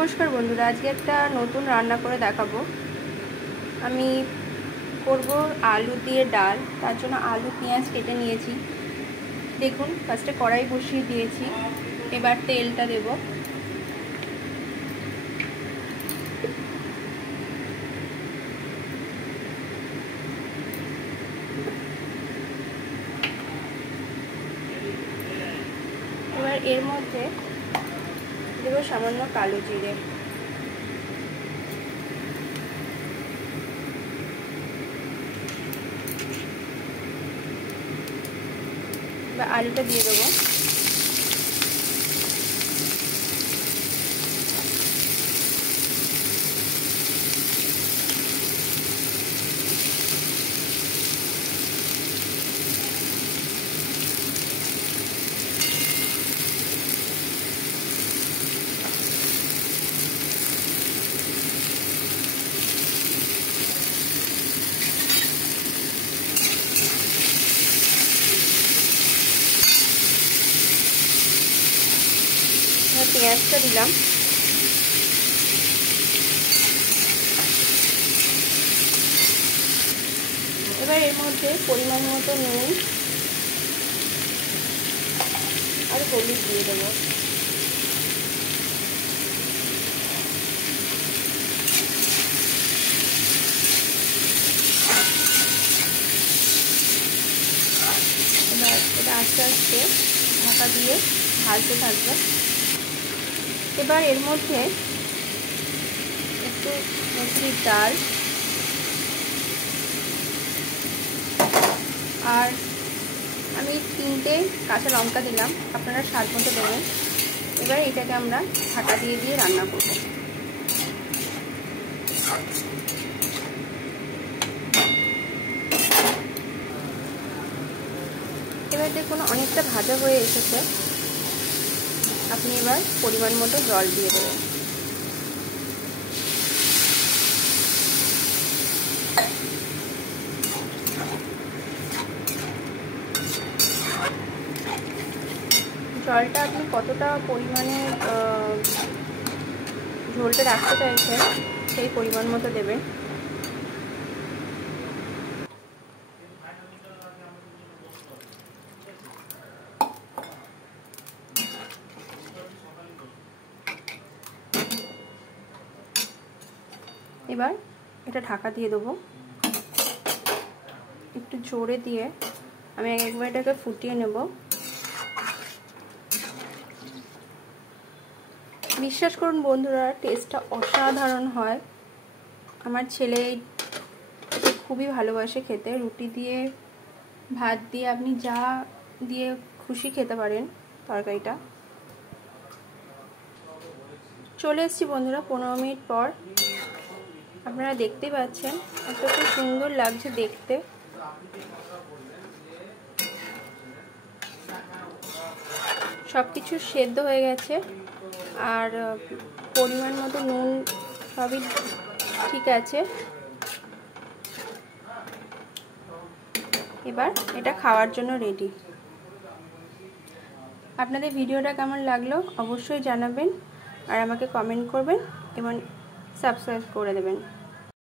नमस्कार बंधुरा आज के एक नतून रान्ना करे देखाबो। आमी करबो आलू दिए डाल। तार जोन्नो आलू पेঁয়াজ केटे निয়েছি। देखुन फार्स्टे कड़ाई बसिए दिएছি। एबार तेलटा देबो। एबार एर मध्य देबो सामान्य कालो जिरे। आलूटा दिए देबो। পেঁয়াজটা দিলাম। এবার এর মধ্যে পরিমাণ মতো নুন আর হলুদ দিয়ে দেবো। এবার এটা আস্তে আস্তে ঢাকা দিয়ে ভাজতে থাকবে। এবার এর মধ্যে একটু মসুরির ডাল আর আমি 3টে কাঁচা লঙ্কা দিলাম, আপনারা স্বাদ মতো দেবেন। এবার এটাকে আমরা ঢাকা দিয়ে দিয়ে রান্না করব। এবার দেখুন অনেকটা ভাজা হয়ে এসেছে। আপনি এবার পরিমাণ মতো জল দিয়ে দেবেন। জলটা আপনি কতটা পরিমাণে ঝোলটা রাখতে চাইছেন সেই পরিমাণ মতো দেবেন। এবার এটা ঢাকা দিয়ে দেবো। একটু জোরে দিয়ে আমি একবার এটাকে ফুটিয়ে নেব। বিশ্বাস করুন বন্ধুরা, টেস্টটা অসাধারণ হয়। আমার ছেলে এটা খুবই ভালোবাসে খেতে। রুটি দিয়ে, ভাত দিয়ে, আপনি যা দিয়ে খুশি খেতে পারেন তরকারিটা। চলে এসেছি বন্ধুরা 15 মিনিট পর। আপনারা দেখতেই পাচ্ছেন এত খুব সুন্দর লাগছে দেখতে। সবকিছু সেদ্ধ হয়ে গেছে আর পরিমাণ মতো নুন সবই ঠিক আছে। এবার এটা খাওয়ার জন্য রেডি। আপনাদের ভিডিওটা কেমন লাগলো অবশ্যই জানাবেন আর আমাকে কমেন্ট করবেন এবং সাবস্ক্রাইব করে দেবেন।